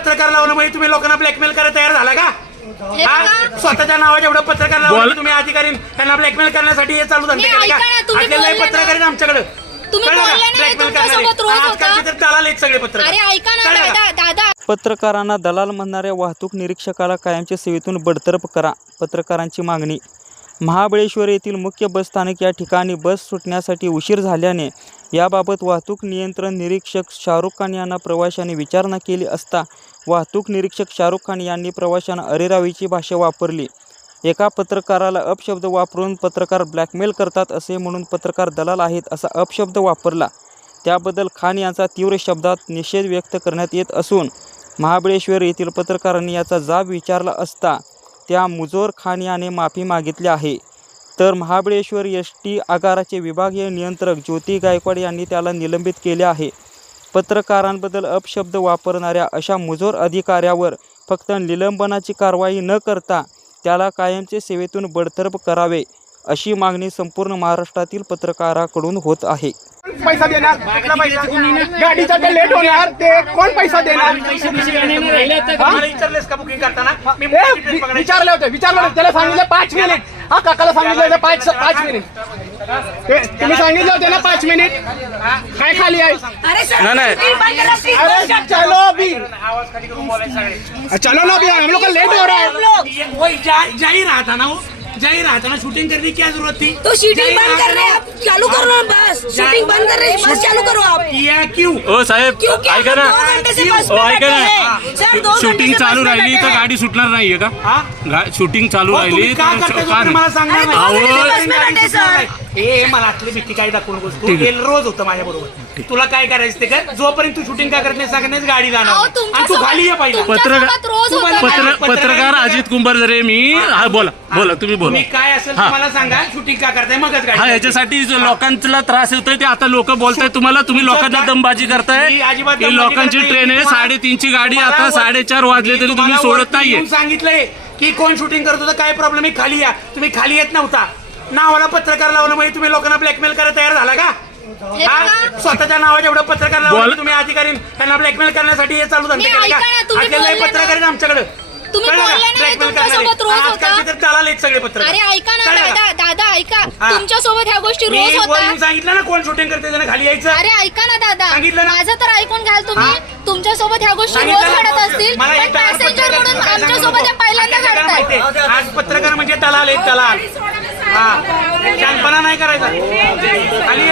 पत्रकार लावलं म्हणजे तुम्ही लोकांना ब्लॅकमेल करायला तयार झाला का? स्वतःच्या नावाच्या एवढं पत्रकार लावलं तुम्ही अधिकारी त्यांना ब्लॅकमेल करण्यासाठी हे चालू धंदे केले का? आपल्याला पत्रकार आहे आमच्याकडे पत्रकारांना दलाल म्हणणाऱ्या वाहतूक निरीक्षकाला कायमच्या सेवेतून बडतर्फ करा, पत्रकारांची मागणी. महाबळेश्वर येथील मुख्य बस स्थानक या ठिकाणी बस सुटण्यासाठी उशीर झाल्याने याबाबत वाहतूक नियंत्रण निरीक्षक शाहरुख खान यांना प्रवाशांनी विचारणा केली असता वाहतूक निरीक्षक शाहरुख खान यांनी प्रवाशांना अरेरावीची भाषा वापरली. एका पत्रकाराला अपशब्द वापरून पत्रकार ब्लॅकमेल करतात असे म्हणून पत्रकार दलाल आहेत असा अपशब्द वापरला. त्याबद्दल खान यांचा तीव्र शब्दात निषेध व्यक्त करण्यात येत असून महाबळेश्वर येथील पत्रकारांनी याचा जाब विचारला असता त्या मुजोर खान याने माफी मागितली आहे. तर महाबळेश्वर एसटी आगाराचे विभागीय नियंत्रक ज्योती गायकवाड यांनी त्याला निलंबित केले आहे. पत्रकारांबद्दल अपशब्द वापरणाऱ्या अशा मुजोर अधिकाऱ्यावर फक्त निलंबनाची कारवाई न करता त्याला कायमचे सेवेतून बडतर्फ करावे अशी मागणी संपूर्ण महाराष्ट्रातील पत्रकारांकडून होत आहे. पैसा देणार गाडीचा लेट होणार ते कोण पैसा देणार? विचारले होते त्याला सांगितलं 5 मिनिट. हा काकाला सांगितलं होतं 5 मिनिट. तुम्ही सांगितलं होते ना 5 मिनिट. काय खाली आहे? अरे चलो अभी हम लोग का लेट हो रहा है. जाहिर रहा था ना, शूटिंग करने की क्या जरूरत थी? तो शूटिंग बंद कर रहे हैं आप, चालू करो ना बस. शूटिंग बंद कर रहे हैं, बस चालू करो आप. या क्यों? ओ साहेब ऐका ना, 2 घंटे से बस में बैठे हैं सर. 2 घंटे शूटिंग से चालू बस में राहिली बैठे तर हैं. गाडी सुटणार नाहीये का? शूटिंग चालू राहिली का करते मला सांगा. अरे 2 घंटे से बस में बैठे सर. मला आतली भीती काय दाखवू नकोस. तू रोज होतं माझ्या बरोबर. तुला काय करायचं ते कर. जोपर्यंत तू शूटिंग काय करत नाही सांगण्याच गाडी जाणार आणि तू खाली ये पाहिजे. पत्रकार अजित कुंभारजरे मी. हा बोला तुम्ही बोला. तुम्ही काय असेल मला सांगा. शूटिंग का करताय मगच गाडी. हा याच्यासाठी लोकांना त्रास होतोय ते आता लोक बोलताय तुम्हाला. तुम्ही लोकांना दमबाजी करताय. ही लोकांची ट्रेन आहे. 3:30ची गाडी आता 4:30 वाजले तरी तुम्ही सोडत नाहीये. सांगितलंय की कोण शूटिंग करत होतं काय प्रॉब्लेम आहे खाली या. तुम्ही खाली येत नव्हता. नावाला पत्रकार लावलं म्हणजे तुम्ही लोकांना ब्लॅकमेल करायला तयार झाला का? स्वतःच्या नावाच्या एवढं पत्रकार लावलं तुम्ही अधिकारी त्यांना ब्लॅकमेल करण्यासाठी हे चालू धंदे केले का? आपल्याला पत्रकार आहे आमच्याकडे. सगळे पत्रकार. अरे ऐका ना दादा ऐका. तुमच्यासोबत ह्या गोष्टी रोज होतात. सांगितलं ना कोण शूटिंग करते त्यांना खाली यायचं. अरे ऐका ना दादा, सांगितलं ना. माझं तर ऐकून घ्याल तुम्ही. तुमच्यासोबत ह्या गोष्टी रोज घडत असतील पण पॅसेंजर म्हणून आमच्यासोबत या पहिल्यांदा घडतात. आज पत्रकार म्हणजे दलाल एक दलाल. शानपणा नाही करायचा. खाली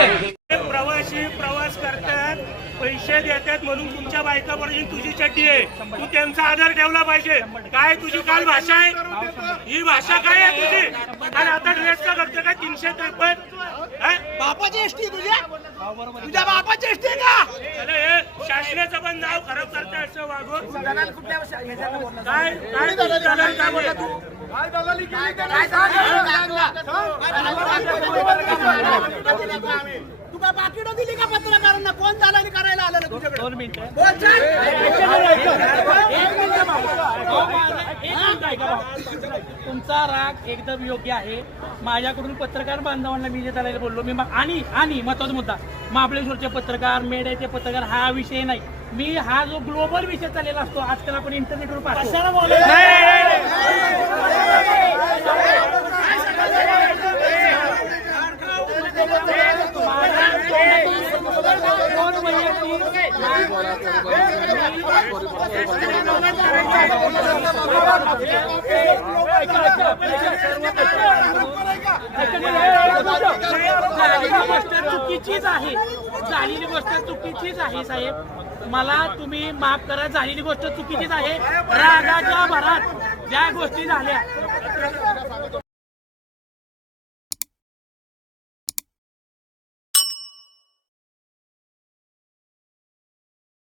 प्रवासी प्रवास करतात, पैसे देतात म्हणून तुमच्या बायकापर्यंत तुझी चड्डी आहे. तू त्यांचा आदर ठेवला पाहिजे. काय तुझी काल भाषा आहे? ही भाषा काय आहे तुझी? आणि आता ड्रेसचा करते काय 353? बापाची एसटी तुझ्या बापाची एसटी का? अरे हे शासनाचं पण नाव खराब करताय असं वागून. काय काय बोलला तू? तू काय पाकिटं दिली का पत्रकारांना? कोण दलाली करायला आलं ना तुझ्याकडे? 2 मिनिटं. तुमचा राग एकदम योग्य आहे. माझ्याकडून पत्रकार बांधवांना मी जे चालायला बोललो मी आणि महत्वाचा मुद्दा महाबळेश्वरचे पत्रकार, मेड्याचे पत्रकार हा विषय नाही. मी हा जो ग्लोबल विषय चाललेला असतो आजकाल आपण इंटरनेटवर पाहतो. चुकीचीच आहे. झालेली गोष्ट चुकीचीच आहे साहेब. मला तुम्ही माफ करा. झालेली गोष्ट चुकीचीच आहे. रागाच्या भरात ज्या गोष्टी झाल्या